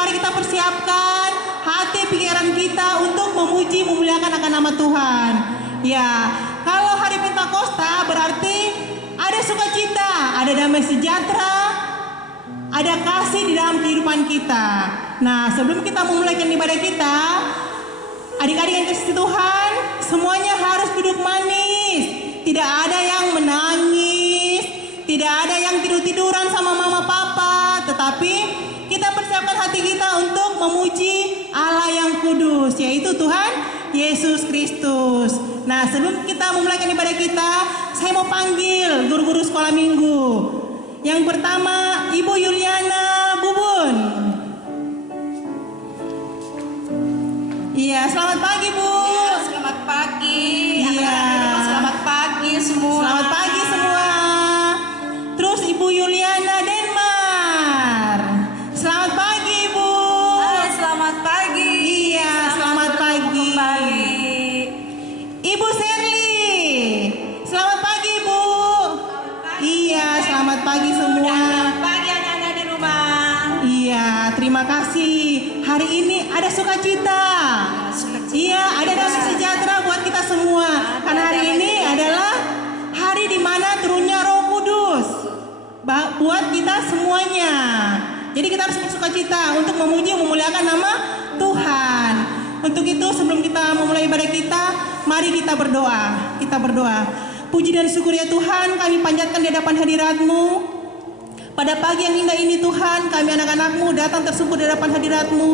mari kita persiapkan hati pikiran kita untuk memuji memuliakan akan nama Tuhan. Ya, kalau hari Pentakosta berarti ada sukacita, ada damai sejahtera, ada kasih di dalam kehidupan kita. Nah, sebelum kita memulai ibadah kita, adik-adik yang kasih Tuhan, semuanya harus duduk manis. Tidak ada yang menangis, tidak ada yang tidur-tiduran sama mama papa, tetapi kita persiapkan hati kita untuk memuji Allah yang kudus, yaitu Tuhan Yesus Kristus. Nah, sebelum kita memulai ibadah kita, saya mau panggil guru-guru sekolah minggu. Yang pertama, Ibu Yuliana Bubun. Iya, selamat pagi Bu. Ya, selamat pagi. Iya. Selamat pagi semua. Selamat pagi semua. Terus Ibu Yuliana Denmar. Selamat pagi Ibu. Halo, selamat pagi. Iya, selamat pagi. Kembali. Ibu Serly. Selamat pagi Bu. Iya, selamat pagi semua. Selamat pagi anak-anak di rumah. Iya, terima kasih. Hari ini ada sukacita. Iya, ada damai sejahtera buat kita semua. Karena hari ini adalah hari di mana turunnya Roh Kudus buat kita semuanya. Jadi kita harus bersukacita untuk memuji memuliakan nama Tuhan. Untuk itu sebelum kita memulai ibadah kita, mari kita berdoa. Kita berdoa. Puji dan syukur ya Tuhan, kami panjatkan di hadapan hadirat-Mu. Pada pagi yang indah ini Tuhan, kami anak-anak-Mu datang tersungkur di hadapan hadirat-Mu.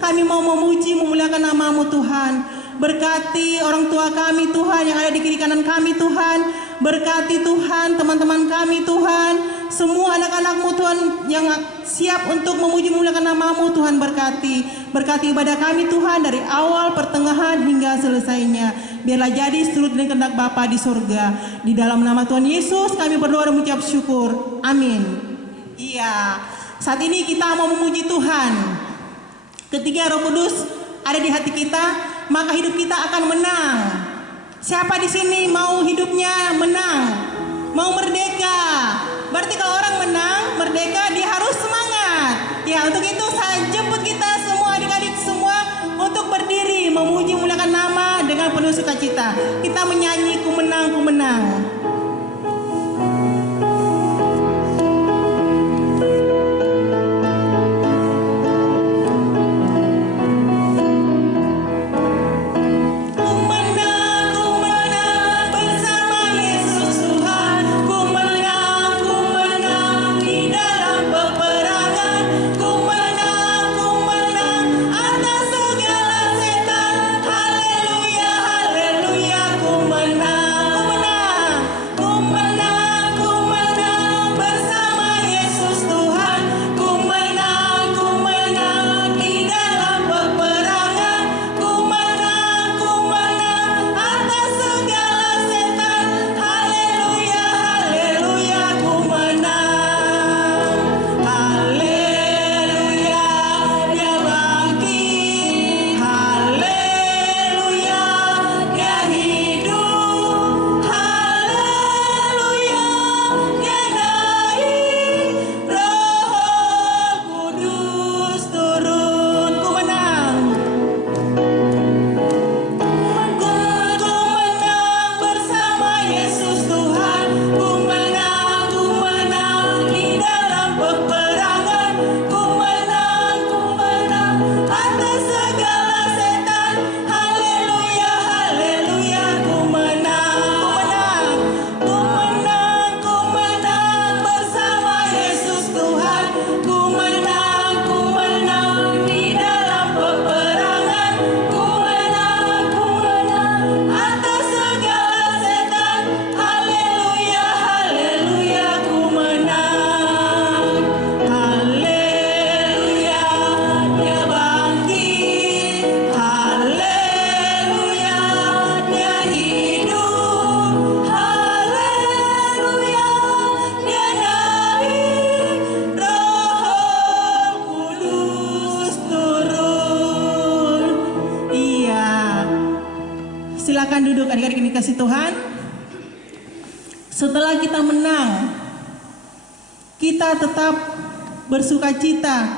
Kami mau memuji memuliakan nama-Mu Tuhan. Berkati orang tua kami Tuhan yang ada di kiri kanan kami Tuhan. Berkati Tuhan teman-teman kami Tuhan. Semua anak-anak-Mu Tuhan yang siap untuk memuji memuliakan nama-Mu Tuhan, berkati. Berkati ibadah kami Tuhan dari awal, pertengahan hingga selesainya. Biarlah jadi seturut dengan kehendak Bapa di surga. Di dalam nama Tuhan Yesus kami berdoa dan mengucap syukur. Amin. Iya, saat ini kita mau memuji Tuhan. Ketika Roh Kudus ada di hati kita, maka hidup kita akan menang. Siapa di sini mau hidupnya menang? Mau merdeka? Berarti kalau orang menang, merdeka, dia harus semangat. Ya, untuk itu saya jemput kita semua adik-adik semua untuk berdiri memuji memuliakan nama dengan penuh sukacita. Kita menyanyi ku menang, ku menang. Silakan duduk adik-adik yang dikasih Tuhan. Setelah kita menang, kita tetap bersukacita.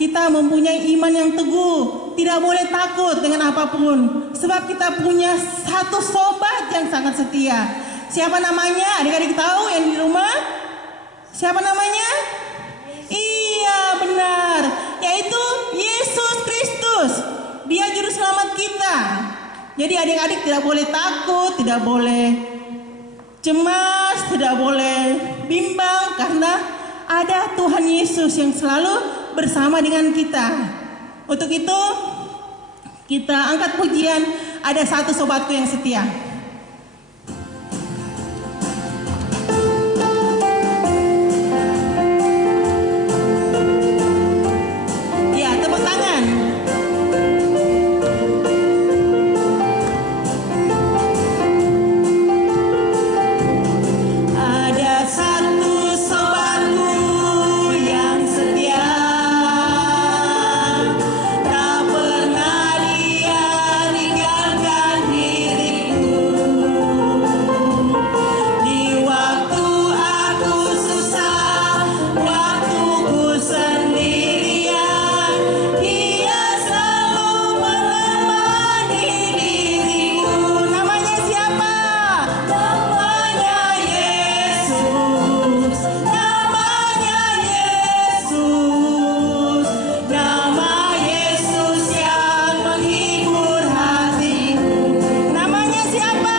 kita mempunyai iman yang teguh, tidak boleh takut dengan apapun, sebab kita punya satu sobat yang sangat setia. Siapa namanya? Adik-adik tahu yang di rumah? Siapa namanya? Iya, benar, yaitu Yesus Kristus. Dia juru selamat kita. Jadi adik-adik tidak boleh takut, tidak boleh cemas, tidak boleh bimbang, karena ada Tuhan Yesus yang selalu bersama dengan kita. Untuk itu kita angkat pujian Ada Satu Sobatku Yang Setia. Ya, tepuk tangan. Ada satu sobatku yang setia, tak pernah dia tinggalkan diriku. Di waktu aku susah, waktuku sendirian, dia selalu menemani diriku. Namanya siapa? Namanya Yesus. Namanya Yesus. Nama Yesus yang menghibur hatiku. Namanya siapa?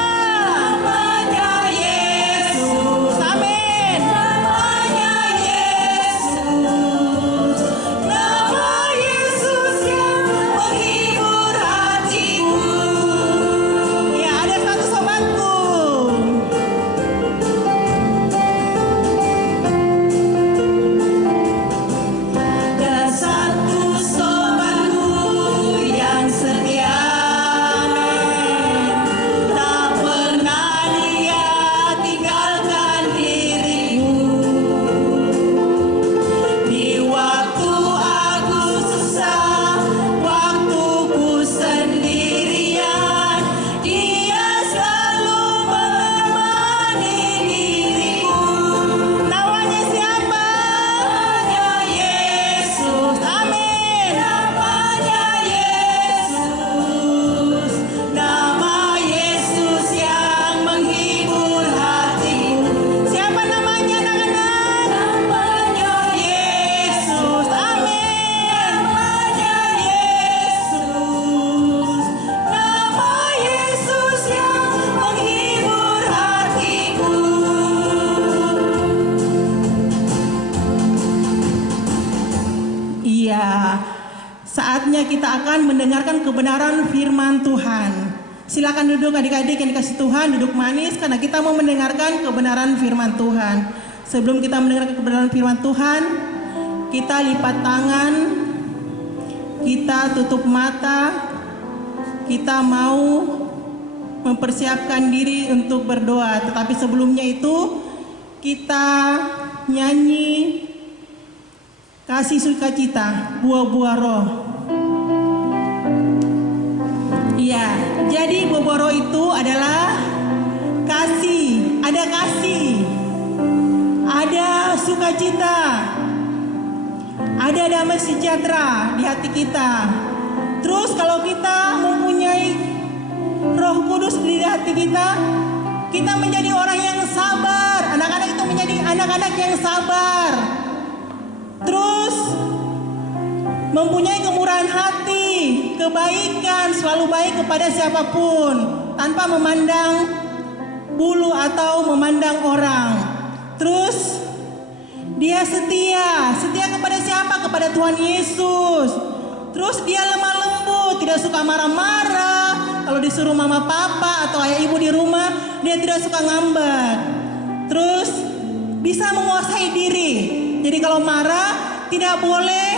Namanya Yesus. Amin. Namanya Yesus. Nama Yesus yang menghibur hatiku. Ya, ada satu sobatku. Ada satu sobatku yang setia, tak pernah dia tinggalkan diriku. Di waktu aku susah, waktuku sendirian, dia selalu menemani diriku. Namanya siapa? Namanya Yesus. Amin. Namanya Yesus. Nama Yesus yang menghibur hatiku. Siapa namanya, anak-anak? Namanya Yesus. Amin. Namanya Yesus. Nama Yesus yang menghibur hatiku. Iya, saatnya kita akan mendengarkan kebenaran firman Tuhan. Silakan duduk adik-adik yang dikasih Tuhan, duduk manis karena kita mau mendengarkan kebenaran firman Tuhan. Sebelum kita mendengarkan kebenaran firman Tuhan, kita lipat tangan, kita tutup mata, kita mau mempersiapkan diri untuk berdoa. Tetapi sebelumnya itu kita nyanyi Kasih Sukacita, Buah-buah Roh. Iya, jadi buah-buah roh itu adalah kasih, ada sukacita, ada damai sejahtera di hati kita. Terus kalau kita mempunyai Roh Kudus di hati kita, kita menjadi orang yang sabar. Anak-anak itu menjadi anak-anak yang sabar. Terus mempunyai kemurahan hati, kebaikan, selalu baik kepada siapapun tanpa memandang bulu atau memandang orang. Terus dia setia kepada siapa? Kepada Tuhan Yesus. Terus dia lemah lembut, tidak suka marah-marah. Kalau disuruh mama papa atau ayah ibu di rumah, dia tidak suka ngambek. Terus bisa menguasai diri. Jadi kalau marah tidak boleh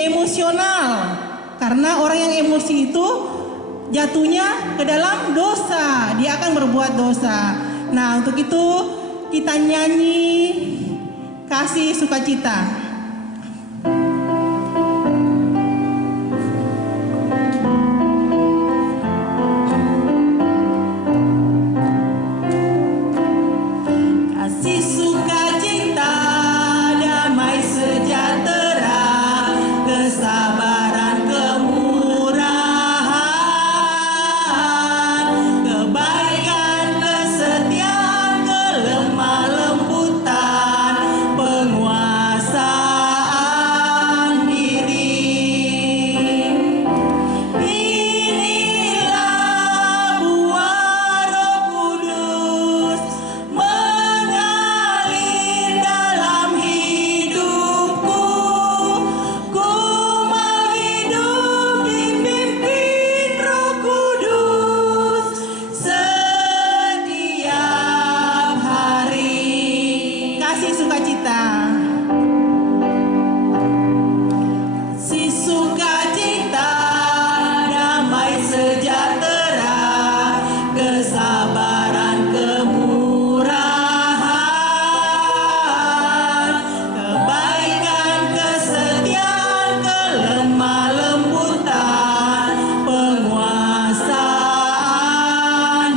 emosional. Karena orang yang emosi itu jatuhnya ke dalam dosa. Dia akan berbuat dosa. Nah, untuk itu kita nyanyi Kasih Sukacita. Kasih sukacita, damai sejahtera kasih sukacita. Si sukacita, damai sejahtera, kesabaran, kemurahan, kebaikan, kesetiaan, kelemah lembutan, penguasaan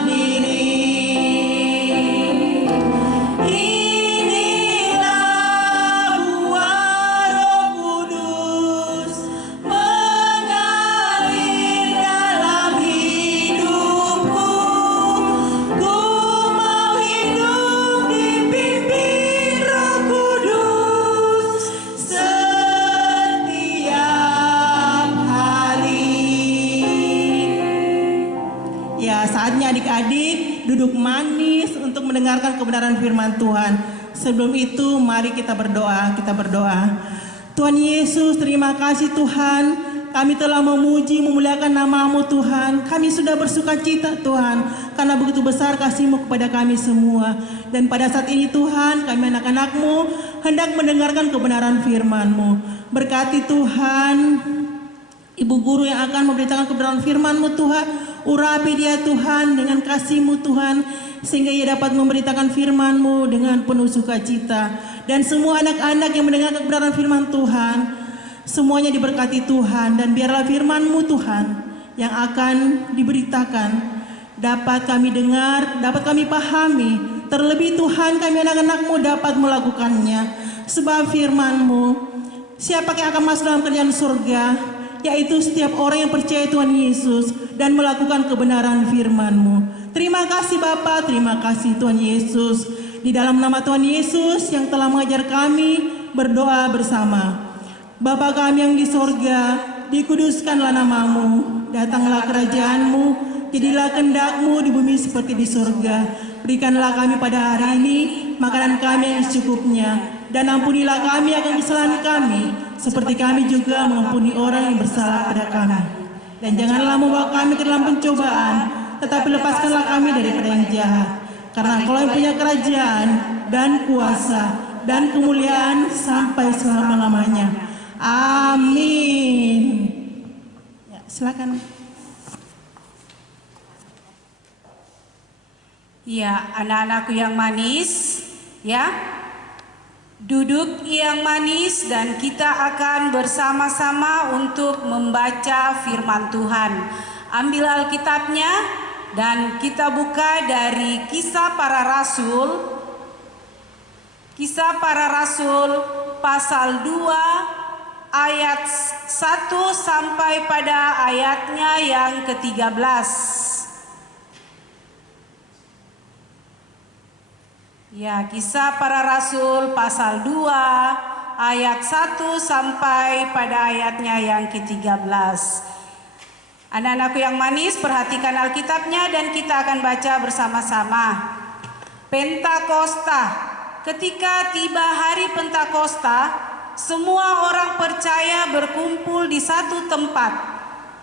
diri. Inilah buah Roh Kudus mengalir dalam hidupku. Ku mau hidup dipimpin Roh Kudus setiap hari. Ya, saatnya adik-adik duduk manis untuk mendengarkan kebenaran firman Tuhan. Sebelum itu, mari kita berdoa. Tuhan Yesus, terima kasih Tuhan. Kami telah memuji, memuliakan nama-Mu Tuhan. Kami sudah bersuka cita Tuhan, karena begitu besar kasih-Mu kepada kami semua. Dan pada saat ini Tuhan, kami anak-anak-Mu hendak mendengarkan kebenaran firman-Mu. Berkati Tuhan Ibu guru yang akan memberitakan kebenaran firman-Mu Tuhan. Urapi dia Tuhan dengan kasih-Mu Tuhan, sehingga ia dapat memberitakan firman-Mu dengan penuh sukacita. Dan semua anak-anak yang mendengar kebenaran firman Tuhan, semuanya diberkati Tuhan. Dan biarlah firman-Mu Tuhan yang akan diberitakan dapat kami dengar, dapat kami pahami. Terlebih Tuhan, kami anak-anak-Mu dapat melakukannya. Sebab firman-Mu, siapa yang akan masuk dalam kerajaan surga, yaitu setiap orang yang percaya Tuhan Yesus dan melakukan kebenaran firman-Mu. Terima kasih Bapa, terima kasih Tuhan Yesus. Di dalam nama Tuhan Yesus yang telah mengajar kami berdoa bersama. Bapa kami yang di sorga, dikuduskanlah nama-Mu, datanglah kerajaan-Mu, jadilah kehendak-Mu di bumi seperti di sorga. Berikanlah kami pada hari ini makanan kami yang secukupnya, dan ampunilah kami akan kesalahan kami, seperti kami juga mengampuni orang yang bersalah pada kami. Dan janganlah membawa kami ke dalam pencobaan, tetapi lepaskanlah kami daripada yang jahat. Karena Engkau yang punya kerajaan dan kuasa dan kemuliaan sampai selama-lamanya. Amin. Ya, silakan. Ya, anak-anakku yang manis, ya. Duduk yang manis dan kita akan bersama-sama untuk membaca firman Tuhan. Ambil Alkitabnya dan kita buka dari Kisah Para Rasul. Kisah Para Rasul pasal 2 ayat 1 sampai pada ayatnya yang ke-13. Ya, Kisah Para Rasul pasal 2 ayat 1 sampai pada ayatnya yang ke-13. Anak-anakku yang manis, perhatikan Alkitabnya dan kita akan baca bersama-sama. Pentakosta. Ketika tiba hari Pentakosta, semua orang percaya berkumpul di satu tempat.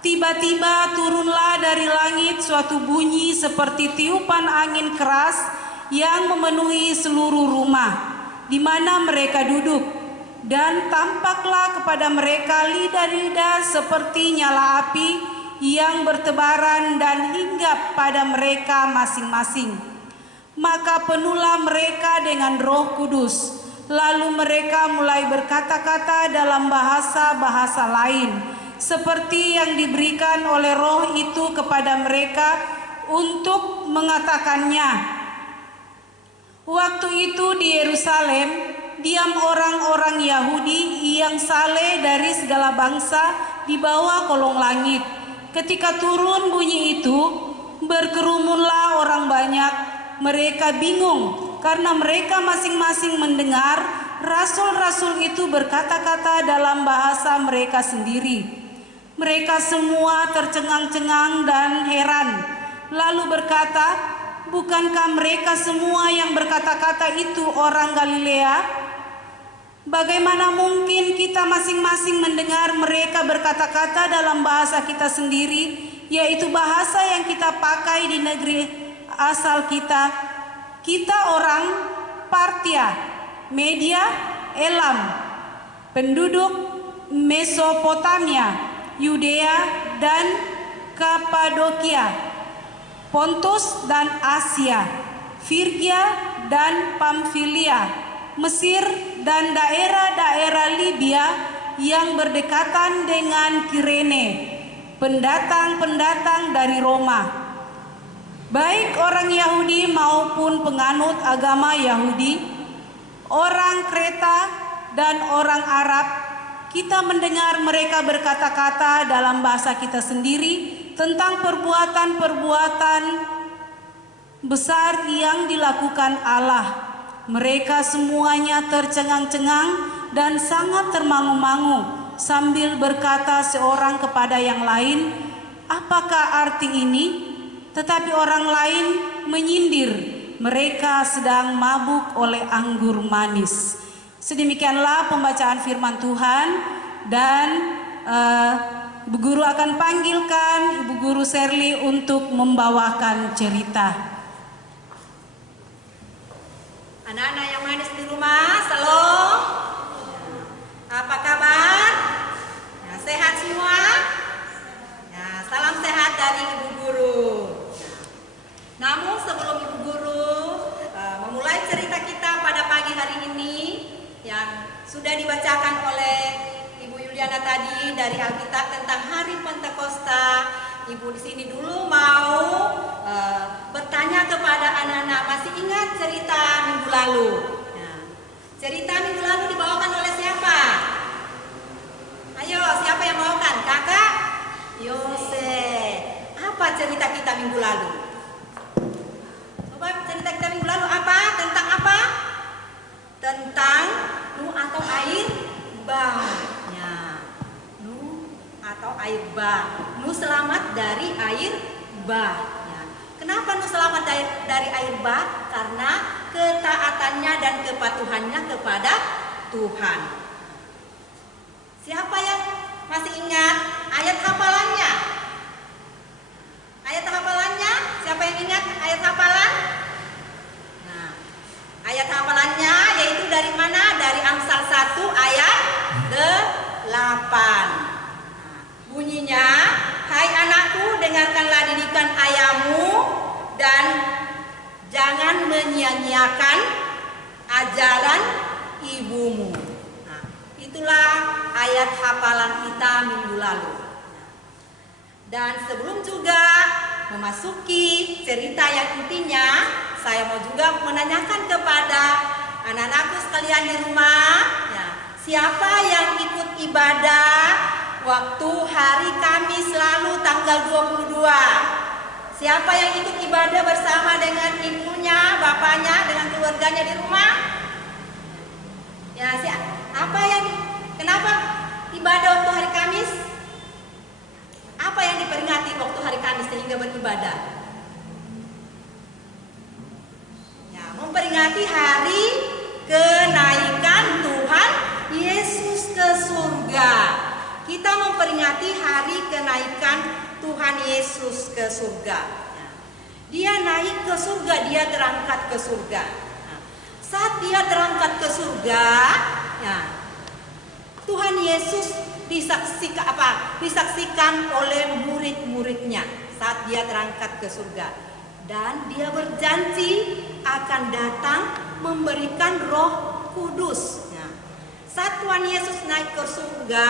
Tiba-tiba turunlah dari langit suatu bunyi seperti tiupan angin keras yang memenuhi seluruh rumah di mana mereka duduk, dan tampaklah kepada mereka lidah-lidah seperti nyala api yang bertebaran dan hinggap pada mereka masing-masing. Maka penuhlah mereka dengan Roh Kudus, lalu mereka mulai berkata-kata dalam bahasa-bahasa lain, seperti yang diberikan oleh Roh itu kepada mereka untuk mengatakannya. Waktu itu di Yerusalem diam orang-orang Yahudi yang saleh dari segala bangsa di bawah kolong langit. Ketika turun bunyi itu, berkerumunlah orang banyak. Mereka bingung karena mereka masing-masing mendengar rasul-rasul itu berkata-kata dalam bahasa mereka sendiri. Mereka semua tercengang-cengang dan heran, lalu berkata, bukankah mereka semua yang berkata-kata itu orang Galilea? Bagaimana mungkin kita masing-masing mendengar mereka berkata-kata dalam bahasa kita sendiri, yaitu bahasa yang kita pakai di negeri asal kita? Kita orang Partia, Media, Elam, penduduk Mesopotamia, Yudea dan Kapadokia, Pontus dan Asia, Frigia dan Pamfilia, Mesir dan daerah-daerah Libya yang berdekatan dengan Kirene, pendatang-pendatang dari Roma, baik orang Yahudi maupun penganut agama Yahudi, orang Kreta dan orang Arab. Kita mendengar mereka berkata-kata dalam bahasa kita sendiri tentang perbuatan-perbuatan besar yang dilakukan Allah. Mereka semuanya tercengang-cengang dan sangat termangu-mangu sambil berkata seorang kepada yang lain, "Apakah arti ini?" Tetapi orang lain menyindir, mereka sedang mabuk oleh anggur manis. Sedemikianlah pembacaan firman Tuhan, dan Ibu Guru akan panggilkan Ibu Guru Serli untuk membawakan cerita. Anak-anak yang manis di rumah, salam. Apa kabar? Nah, sehat semua? Nah, salam sehat dari Ibu Guru. Namun sebelum Ibu Guru memulai cerita kita pada pagi hari ini yang sudah dibacakan oleh Ibu Yuliana tadi dari Alkitab tentang Hari Pentakosta, Ibu di sini dulu mau bertanya kepada anak-anak, masih ingat cerita minggu lalu? Nah, cerita minggu lalu dibawakan oleh siapa? Ayo, siapa yang bawakan? Kakak? Yosef. Apa cerita kita minggu lalu? Coba cerita kita minggu lalu apa? Tentang apa? Tentang Nuh atau air bah. Ya. Nuh atau air bah. Nuh selamat dari air bah. Ya. Kenapa Nuh selamat dari air bah? Karena ketaatannya dan kepatuhannya kepada Tuhan. Siapa yang masih ingat ayat hafalannya? Ayat hafalannya? Siapa yang ingat ayat hafalan? Nah, ayat hafalannya yaitu dari mana? Dari Amsal 1 ayat 8. Nah, bunyinya, "Hai anakku, dengarkanlah didikan ayahmu dan jangan menyia-nyiakan ajaran ibumu." Nah, itulah ayat hafalan kita minggu lalu. Dan sebelum juga memasuki cerita yang intinya, saya mau juga menanyakan kepada anak-anakku sekalian di rumah, ya, siapa yang ikut ibadah waktu hari Kamis lalu tanggal 22? Siapa yang ikut ibadah bersama dengan ibunya, bapaknya, dengan keluarganya di rumah? Ya, kenapa ibadah waktu hari Kamis? Apa yang diperingati waktu hari Kamis sehingga beribadah? Ya, memperingati hari kenaikan Tuhan Yesus ke surga. Kita memperingati hari kenaikan Tuhan Yesus ke surga. Dia naik ke surga, dia terangkat ke surga. Saat dia terangkat ke surga, ya, Tuhan Yesus disaksikan oleh murid-muridnya saat dia terangkat ke surga, dan dia berjanji akan datang memberikan Roh Kudus. Ya. Saat Tuhan Yesus naik ke surga,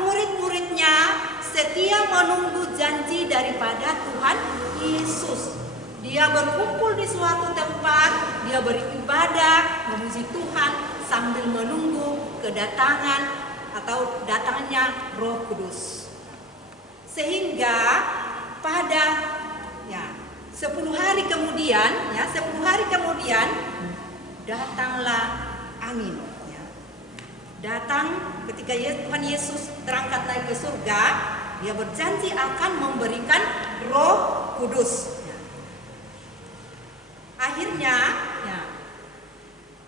murid-muridnya setia menunggu janji daripada Tuhan Yesus. Dia berkumpul di suatu tempat, dia beribadah, memuji Tuhan sambil menunggu kedatangan atau datangnya Roh Kudus. Sehingga pada 10 hari kemudian datanglah angin. Ya. Datang ketika Tuhan Yesus terangkat naik ke surga, dia berjanji akan memberikan Roh Kudus. Ya. Akhirnya,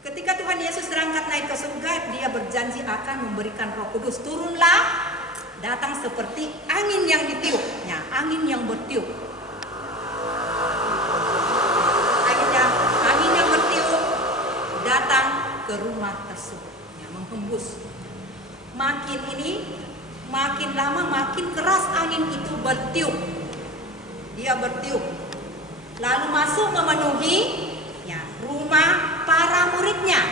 ketika Tuhan Yesus terangkat naik ke surga, dia berjanji akan memberikan Roh Kudus. Turunlah, datang seperti angin yang ditiup, angin yang bertiup. Angin yang bertiup datang ke rumah tersebut, ya, menghembus. Makin lama makin keras angin itu bertiup. Dia bertiup, lalu masuk memenuhi, ya, rumah para muridnya.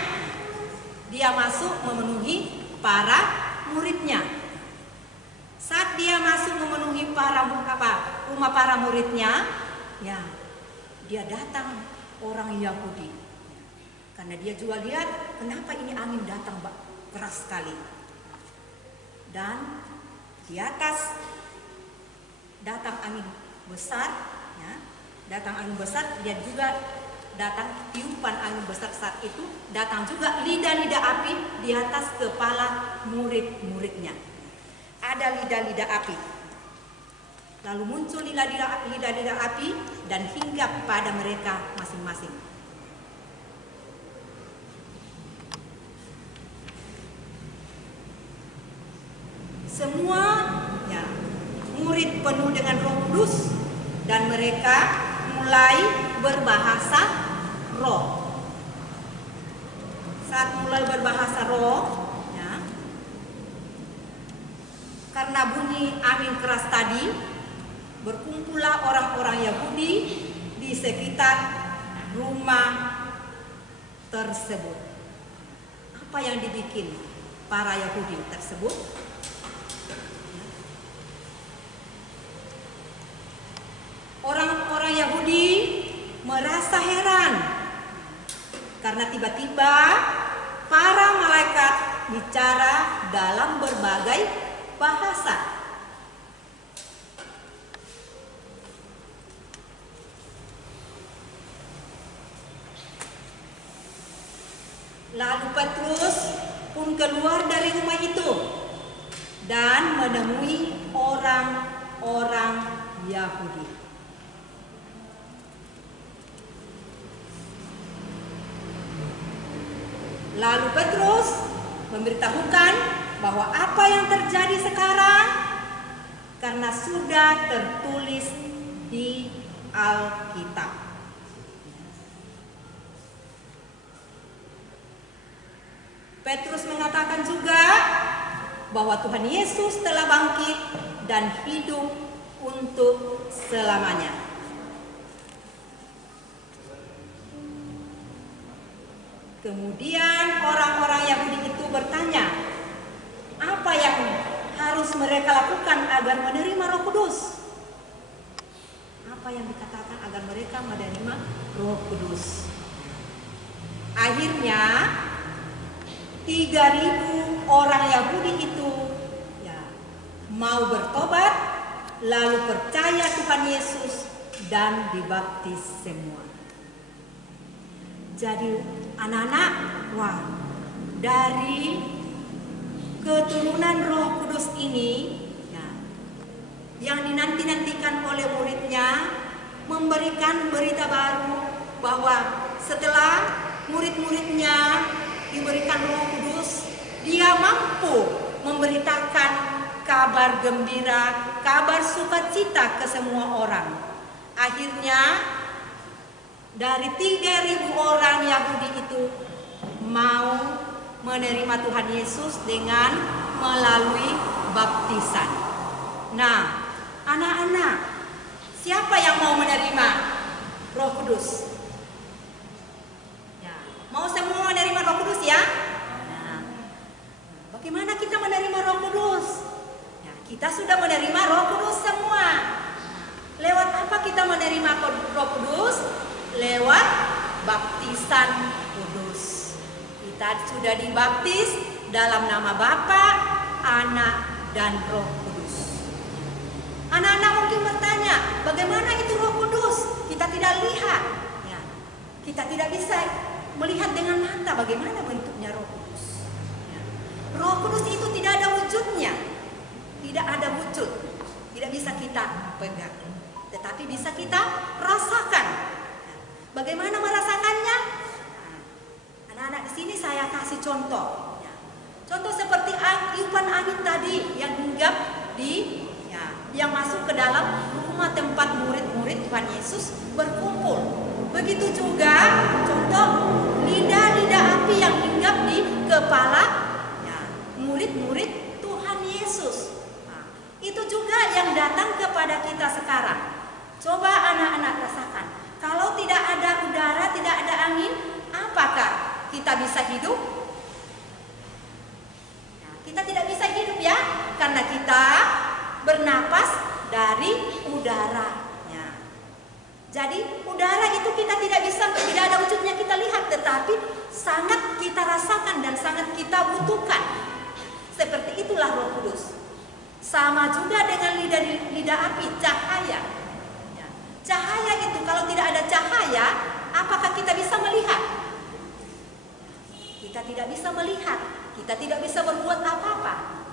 Dia masuk memenuhi para muridnya. Saat dia masuk memenuhi rumah para muridnya, ya, dia datang orang Yahudi. Karena dia juga lihat, kenapa ini angin datang keras sekali. Dan di atas datang angin besar, ya, datang angin besar, dan juga datang tiupan angin besar. Saat itu datang juga lidah-lidah api di atas kepala murid-muridnya. Ada lidah-lidah api. Lalu muncul lidah-lidah api dan hinggap pada mereka masing-masing. Semua, ya, murid penuh dengan Roh Kudus dan mereka mulai berbahasa roh. Saat mulai berbahasa roh, ya, karena bunyi angin keras tadi, berkumpullah orang-orang Yahudi di sekitar rumah tersebut. Apa yang dibikin para Yahudi tersebut? Orang-orang Yahudi merasa heran karena tiba-tiba para malaikat bicara dalam berbagai bahasa. Lalu Petrus pun keluar dari rumah itu dan menemui orang-orang Yahudi. Lalu Petrus memberitahukan bahwa apa yang terjadi sekarang karena sudah tertulis di Alkitab. Petrus mengatakan juga bahwa Tuhan Yesus telah bangkit dan hidup untuk selamanya. Kemudian orang-orang Yahudi itu bertanya, apa yang harus mereka lakukan agar menerima Roh Kudus? Apa yang dikatakan agar mereka menerima Roh Kudus? Akhirnya 3.000 orang Yahudi itu, ya, mau bertobat, lalu percaya Tuhan Yesus dan dibaptis semua. Jadi anak-anak, wah, dari keturunan Roh Kudus ini, ya, yang dinanti-nantikan oleh muridnya, memberikan berita baru bahwa setelah murid-muridnya diberikan Roh Kudus, dia mampu memberitakan kabar gembira, kabar sukacita ke semua orang. Akhirnya dari 3.000 orang Yahudi itu mau menerima Tuhan Yesus dengan melalui baptisan. Nah, anak-anak, siapa yang mau menerima Roh Kudus? Ya, mau semua menerima Roh Kudus ya? Nah, bagaimana kita menerima Roh Kudus? Ya, kita sudah menerima Roh Kudus semua. Lewat apa kita menerima Roh Kudus? Lewat baptisan kudus. Kita sudah dibaptis dalam nama Bapa, Anak, dan Roh Kudus. Anak-anak mungkin bertanya, bagaimana itu Roh Kudus? Kita tidak lihat, ya. Kita tidak bisa melihat dengan mata bagaimana bentuknya Roh Kudus. Ya. Roh Kudus itu tidak ada wujudnya, tidak ada wujud, tidak bisa kita pegang, tetapi bisa kita rasakan. Bagaimana merasakannya? Anak-anak di sini saya kasih contoh. Ya. Contoh seperti tiupan angin tadi yang hinggap di, ya, yang masuk ke dalam rumah tempat murid-murid Tuhan Yesus berkumpul. Begitu juga contoh lidah-lidah api yang hinggap di kepala ya, murid-murid Tuhan Yesus. Nah, itu juga yang datang kepada kita sekarang. Coba anak-anak rasakan, kalau tidak ada udara, tidak ada angin, apakah kita bisa hidup? Nah, kita tidak bisa hidup ya, karena kita bernapas dari udara. Jadi udara itu kita tidak ada wujudnya kita lihat, tetapi sangat kita rasakan dan sangat kita butuhkan. Seperti itulah Roh Kudus. Sama juga dengan lidah api, cahaya. Ya. Cahaya itu kalau tidak ada cahaya, apakah kita bisa melihat? Kita tidak bisa melihat, kita tidak bisa berbuat apa-apa.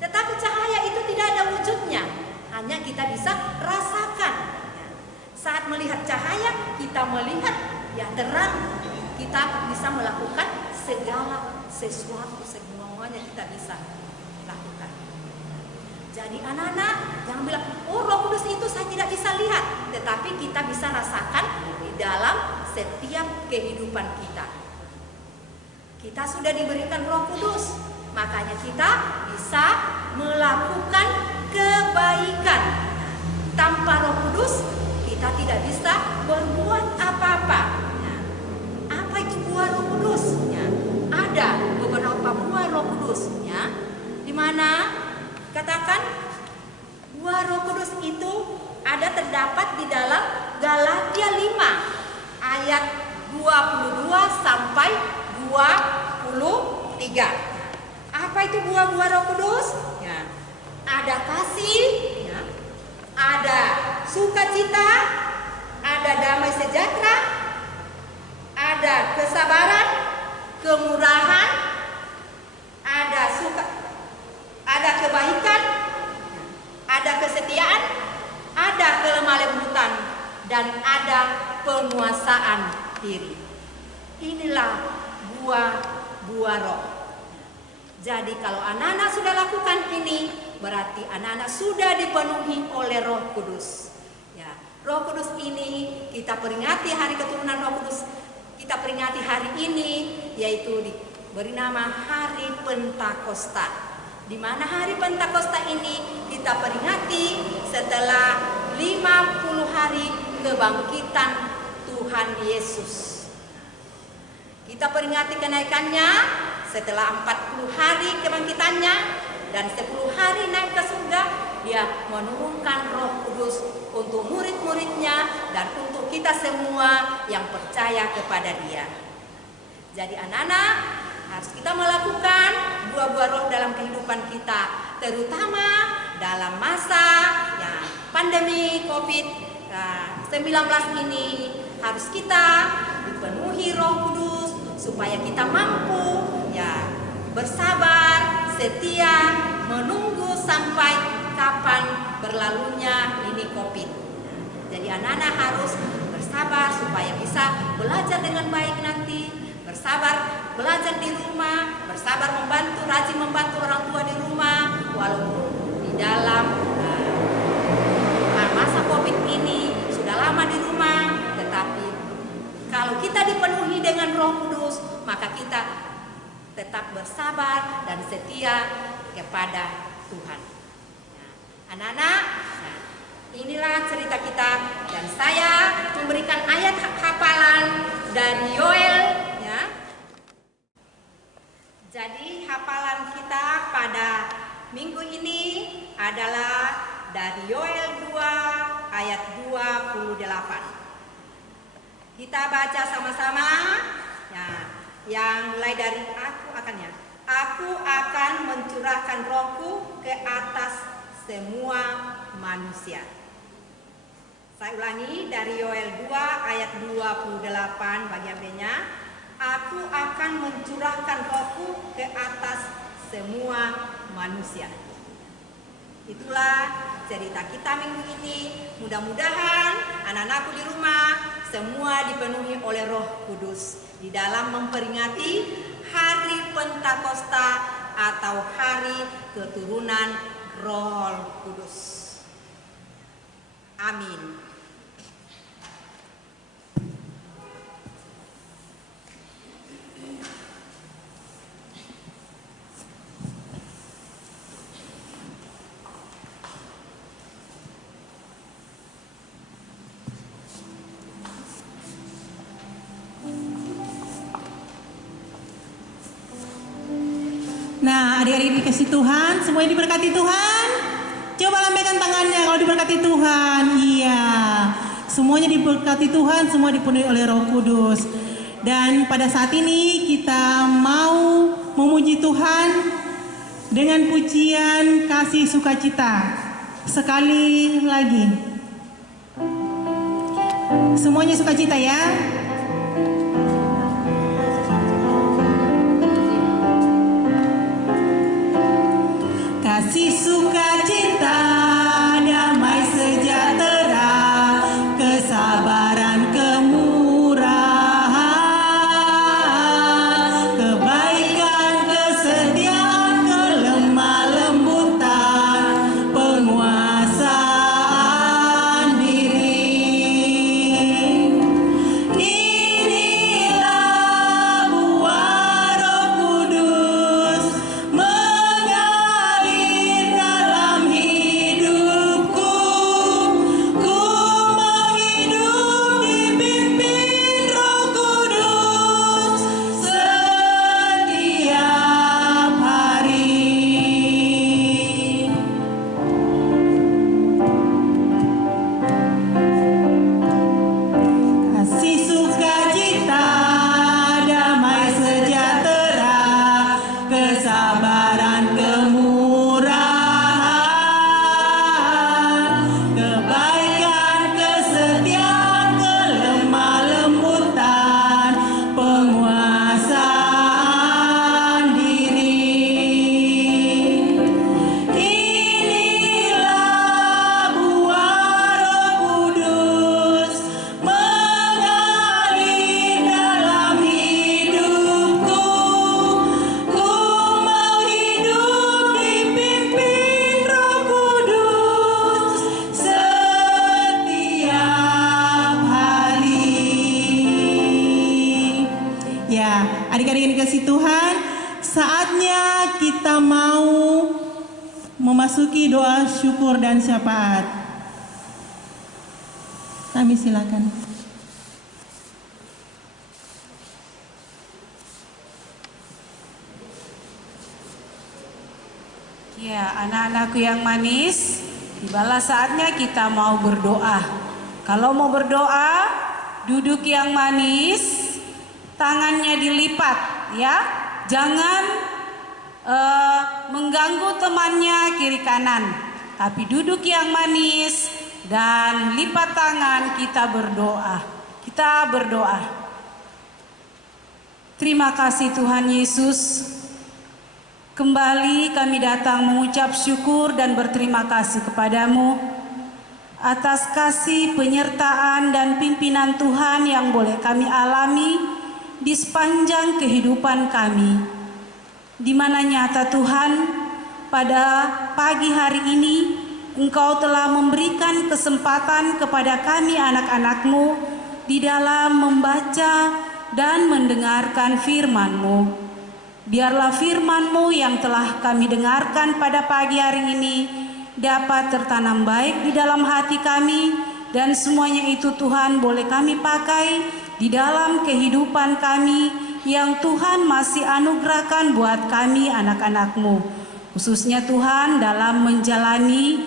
Tetapi cahaya itu tidak ada wujudnya, hanya kita bisa rasakan. Saat melihat cahaya, kita melihat ya terang, kita bisa melakukan segala sesuatu, semuanya kita bisa lakukan. Jadi anak-anak jangan bilang, oh Roh Kudus itu saya tidak bisa lihat, tetapi kita bisa rasakan di dalam setiap kehidupan kita. Kita sudah diberikan Roh Kudus, makanya kita bisa melakukan kebaikan. Tanpa Roh Kudus kita tidak bisa berbuat apa-apa. Nah, apa itu buah Roh Kudus? Ya, ada beberapa buah Roh Kudus. Ya, di mana katakan buah Roh Kudus itu ada terdapat di dalam Galatia 5 ayat 22 sampai 23. Apa itu buah-buah Roh Kudus? Ya, ada kasih, ya, ada sukacita, ada damai sejahtera, ada kesabaran, kemurahan, ada kebaikan, ada kesetiaan, ada kelemah lembutan, dan ada penguasaan diri. Inilah buah-buah Roh. Jadi kalau anak-anak sudah lakukan ini, berarti anak-anak sudah dipenuhi oleh Roh Kudus. Ya, Roh Kudus ini kita peringati hari keturunan Roh Kudus. Kita peringati hari ini, yaitu diberi nama Hari Pentakosta. Di mana Hari Pentakosta ini kita peringati setelah 50 hari kebangkitan Tuhan Yesus. Kita peringati kenaikannya setelah 40 hari kebangkitannya, dan 10 hari naik ke surga. Dia menurunkan Roh Kudus untuk murid-muridnya dan untuk kita semua yang percaya kepada Dia. Jadi anak-anak, harus kita melakukan buah-buah Roh dalam kehidupan kita, terutama dalam masa ya, pandemi COVID-19 ini. Harus kita dipenuhi Roh Kudus supaya kita mampu ya bersabar, setia, menunggu sampai kapan berlalunya ini COVID. Jadi anak-anak harus bersabar supaya bisa belajar dengan baik nanti, bersabar belajar di rumah, bersabar rajin membantu orang tua di rumah, walaupun di dalam masa COVID ini sudah lama di rumah, tetapi kalau kita dipenuhi dengan Roh Kudus, maka kita tetap bersabar dan setia kepada Tuhan. Nah, anak-anak, nah, inilah cerita kita, dan saya memberikan ayat hafalan dari Yoel. Ya. Jadi hafalan kita pada minggu ini adalah dari Yoel 2 ayat 28. Kita baca sama-sama. Nah, yang mulai dari aku akan mencurahkan Rohku ke atas semua manusia. Saya ulangi dari Yoel 2 ayat 28 bagian B-nya. Aku akan mencurahkan Rohku ke atas semua manusia. Itulah cerita kita minggu ini. Mudah-mudahan anak-anakku di rumah semua dipenuhi oleh Roh Kudus di dalam memperingati Hari Pentakosta atau Hari Keturunan Roh Kudus. Amin. Nah, adik-adik dikasih Tuhan, semuanya diberkati Tuhan. Coba lambaikan tangannya kalau diberkati Tuhan. Iya, semuanya diberkati Tuhan, semua dipenuhi oleh Roh Kudus. Dan pada saat ini kita mau memuji Tuhan dengan pujian kasih sukacita. Sekali lagi, semuanya sukacita ya. Kasih sukacita, damai sejahtera, kesabaran, kemurahan, kebaikan, kesetiaan, kelemah lembutan, penguasaan diri. Inilah buah Roh Kudus mengalir dalam hidupku. Ku mau hidup dipimpin Roh Kudus setiap hari. Kasih sukacita, damai sejahtera, kesabaran, kemurahan, kebaikan, kesetiaan, kelemah lembutan, penguasaan diri. Inilah buah Roh Kudus mengalir dalam hidupku. Ku mau hidup dipimpin Roh Kudus setiap hari. Ya, adik-adik yang dikasih Tuhan, saatnya kita mau memasuki doa syukur dan syafaat. Kami silakan. Ya, anak-anakku yang manis, tibalah saatnya kita mau berdoa. Kalau mau berdoa, duduk yang manis, tangannya dilipat ya. Jangan mengganggu temannya kiri kanan, tapi duduk yang manis dan lipat tangan, kita berdoa. Kita berdoa. Terima kasih Tuhan Yesus. Kembali kami datang mengucap syukur dan berterima kasih kepadamu atas kasih, penyertaan dan pimpinan Tuhan yang boleh kami alami di sepanjang kehidupan kami, di mana nyata Tuhan pada pagi hari ini Engkau telah memberikan kesempatan kepada kami anak-anak-Mu di dalam membaca dan mendengarkan firman-Mu. Biarlah firman-Mu yang telah kami dengarkan pada pagi hari ini dapat tertanam baik di dalam hati kami, dan semuanya itu Tuhan boleh kami pakai di dalam kehidupan kami yang Tuhan masih anugerahkan buat kami anak-anak-Mu. Khususnya Tuhan dalam menjalani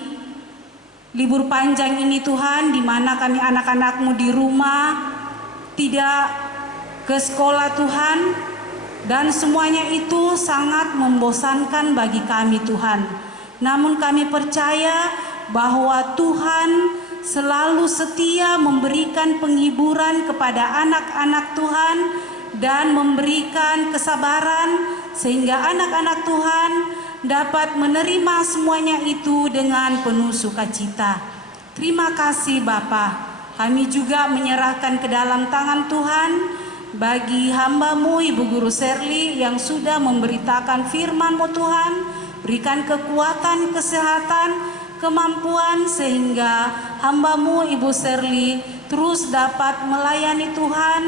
libur panjang ini Tuhan, di mana kami anak-anak-Mu di rumah, tidak ke sekolah Tuhan, dan semuanya itu sangat membosankan bagi kami Tuhan. Namun kami percaya bahwa Tuhan selalu setia memberikan penghiburan kepada anak-anak Tuhan dan memberikan kesabaran sehingga anak-anak Tuhan dapat menerima semuanya itu dengan penuh sukacita. Terima kasih Bapa. Kami juga menyerahkan ke dalam tangan Tuhan bagi hamba-Mu Ibu Guru Serli yang sudah memberitakan firman-Mu Tuhan. Berikan kekuatan, kesehatan, kemampuan sehingga hamba-Mu Ibu Serli terus dapat melayani Tuhan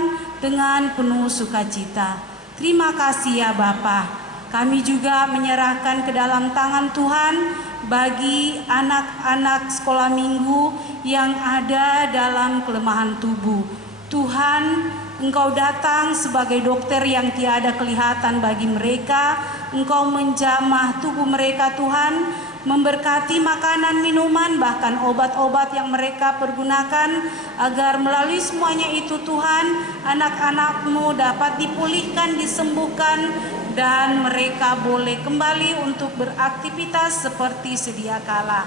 dengan penuh sukacita. Terima kasih ya Bapa. Kami juga menyerahkan ke dalam tangan Tuhan bagi anak-anak sekolah minggu yang ada dalam kelemahan tubuh. Tuhan, Engkau datang sebagai dokter yang tiada kelihatan bagi mereka. Engkau menjamah tubuh mereka Tuhan, memberkati makanan, minuman, bahkan obat-obat yang mereka pergunakan, agar melalui semuanya itu Tuhan, anak-anak-Mu dapat dipulihkan, disembuhkan, dan mereka boleh kembali untuk beraktivitas seperti sedia kala.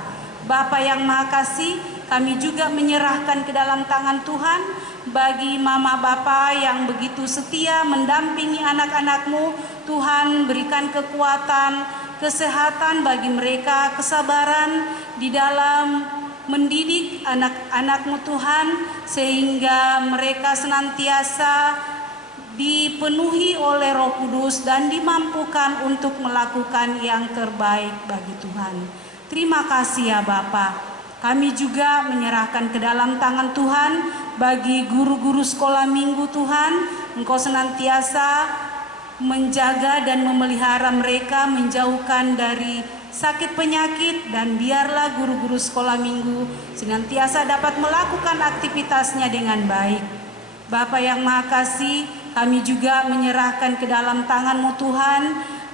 Bapa yang Maha Kasih, kami juga menyerahkan ke dalam tangan Tuhan bagi mama bapa yang begitu setia mendampingi anak-anak-Mu. Tuhan, berikan kekuatan, kesehatan bagi mereka, kesabaran di dalam mendidik anak-anak-Mu Tuhan, sehingga mereka senantiasa dipenuhi oleh Roh Kudus dan dimampukan untuk melakukan yang terbaik bagi Tuhan. Terima kasih ya Bapa. Kami juga menyerahkan ke dalam tangan Tuhan bagi guru-guru sekolah minggu Tuhan. Engkau senantiasa menjaga dan memelihara mereka, menjauhkan dari sakit penyakit, dan biarlah guru-guru sekolah minggu senantiasa dapat melakukan aktivitasnya dengan baik. Bapa yang Maha Kasih, kami juga menyerahkan ke dalam tangan-Mu Tuhan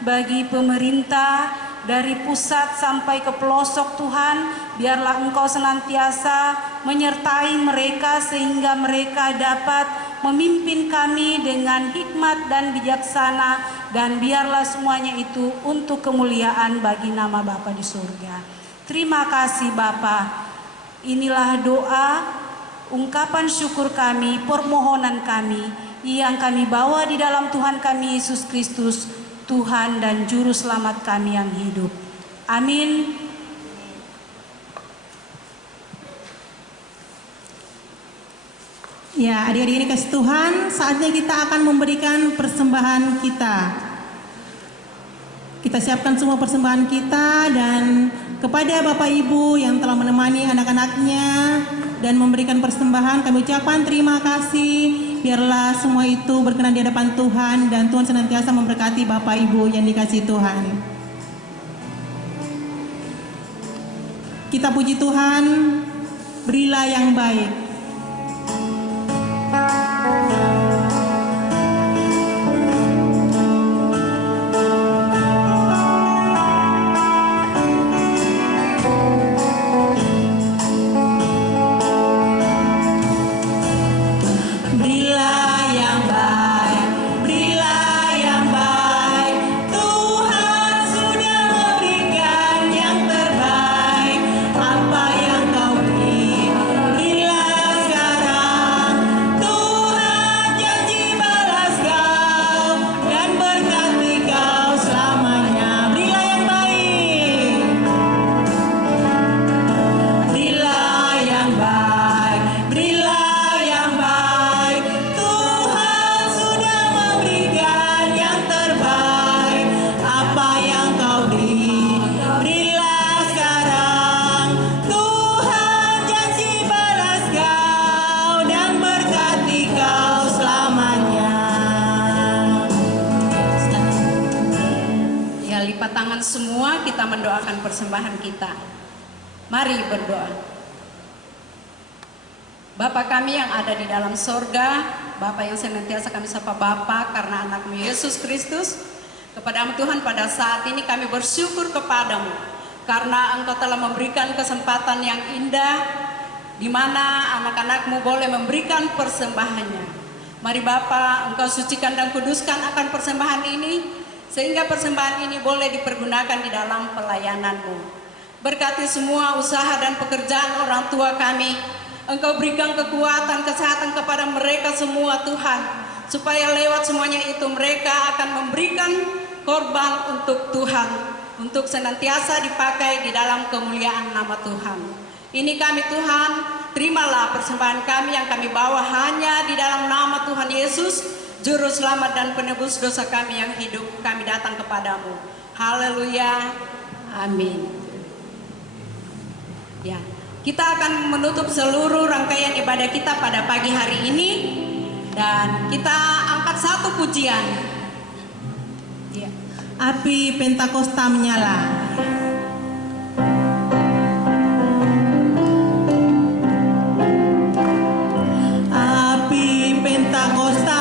bagi pemerintah dari pusat sampai ke pelosok Tuhan. Biarlah Engkau senantiasa menyertai mereka sehingga mereka dapat memimpin kami dengan hikmat dan bijaksana, dan biarlah semuanya itu untuk kemuliaan bagi nama Bapa di surga. Terima kasih Bapa. Inilah doa, ungkapan syukur kami, permohonan kami yang kami bawa di dalam Tuhan kami Yesus Kristus, Tuhan dan Juru Selamat kami yang hidup. Amin. Ya, adik-adik ini kasih Tuhan, saatnya kita akan memberikan persembahan kita. Kita siapkan semua persembahan kita, dan kepada Bapak Ibu yang telah menemani anak-anaknya dan memberikan persembahan, kami ucapkan terima kasih. Biarlah semua itu berkenan di hadapan Tuhan, dan Tuhan senantiasa memberkati Bapak Ibu yang dikasihi Tuhan. Kita puji Tuhan, berilah yang baik. Semua kita mendoakan persembahan kita. Mari berdoa. Bapa kami yang ada di dalam sorga, Bapa yang senantiasa kami sapa Bapa karena anak-Mu Yesus Kristus. Kepadamu Tuhan, pada saat ini kami bersyukur kepadamu karena Engkau telah memberikan kesempatan yang indah di mana anak-anak-Mu boleh memberikan persembahannya. Mari Bapa, Engkau sucikan dan kuduskan akan persembahan ini, sehingga persembahan ini boleh dipergunakan di dalam pelayanan-Mu. Berkati semua usaha dan pekerjaan orang tua kami. Engkau berikan kekuatan, kesehatan kepada mereka semua Tuhan, supaya lewat semuanya itu mereka akan memberikan korban untuk Tuhan, untuk senantiasa dipakai di dalam kemuliaan nama Tuhan. Ini kami Tuhan, terimalah persembahan kami yang kami bawa hanya di dalam nama Tuhan Yesus, Juru Selamat dan Penebus dosa kami yang hidup. Kami datang kepadamu. Haleluya. Amin. Ya, kita akan menutup seluruh rangkaian ibadah kita pada pagi hari ini, dan kita angkat satu pujian. Ya. Api Pentakosta menyala. Api Pentakosta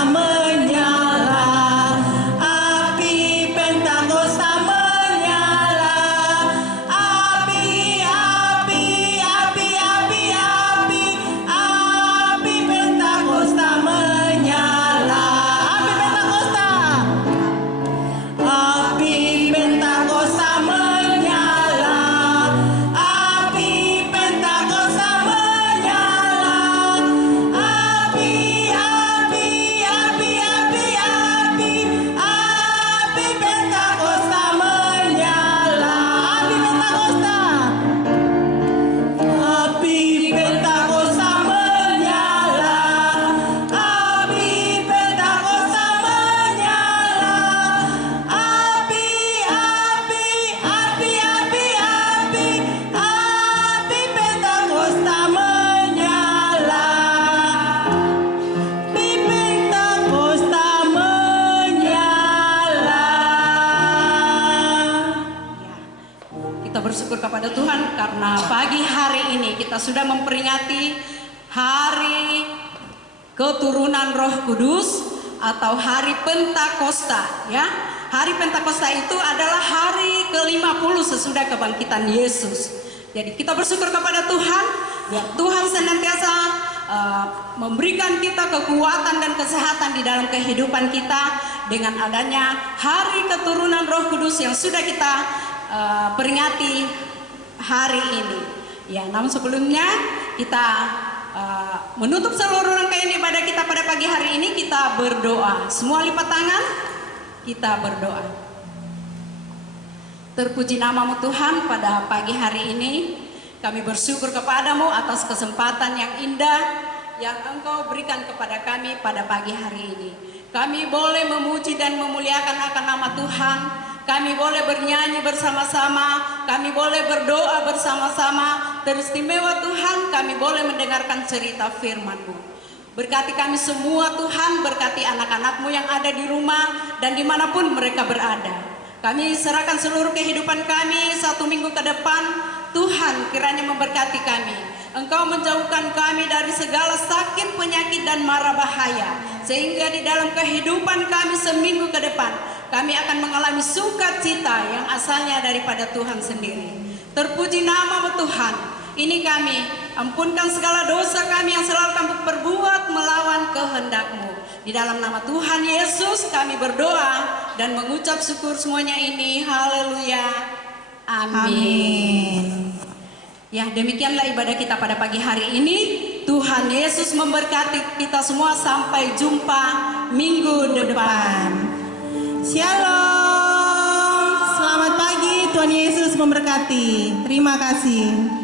kita bersyukur kepada Tuhan karena pagi hari ini kita sudah memperingati hari keturunan Roh Kudus atau hari Pentakosta ya. Hari Pentakosta itu adalah hari ke-50 sesudah kebangkitan Yesus. Jadi kita bersyukur kepada Tuhan, biar Tuhan senantiasa memberikan kita kekuatan dan kesehatan di dalam kehidupan kita dengan adanya hari keturunan Roh Kudus yang sudah kita peringati hari ini. Ya, namun sebelumnya kita menutup seluruh rangkaian ibadah kita pada pagi hari ini, kita berdoa. Semua lipat tangan, kita berdoa. Terpuji namamu Tuhan, pada pagi hari ini kami bersyukur kepadamu atas kesempatan yang indah yang Engkau berikan kepada kami pada pagi hari ini. Kami boleh memuji dan memuliakan akan nama Tuhan. Kami boleh bernyanyi bersama-sama, kami boleh berdoa bersama-sama. Teristimewa Tuhan, kami boleh mendengarkan cerita firman-Mu. Berkati kami semua Tuhan, berkati anak-anak-Mu yang ada di rumah dan dimanapun mereka berada. Kami serahkan seluruh kehidupan kami 1 minggu ke depan. Tuhan kiranya memberkati kami. Engkau menjauhkan kami dari segala sakit, penyakit, dan mara bahaya. Sehingga di dalam kehidupan kami seminggu ke depan, kami akan mengalami sukacita yang asalnya daripada Tuhan sendiri. Terpuji nama Tuhan. Ini kami, ampunkan segala dosa kami yang selalu kami perbuat melawan kehendak-Mu. Di dalam nama Tuhan Yesus kami berdoa dan mengucap syukur semuanya ini. Haleluya. Amin. Ya, demikianlah ibadah kita pada pagi hari ini. Tuhan Yesus memberkati kita semua. Sampai jumpa minggu depan. Shalom. Selamat pagi, Tuhan Yesus memberkati. Terima kasih.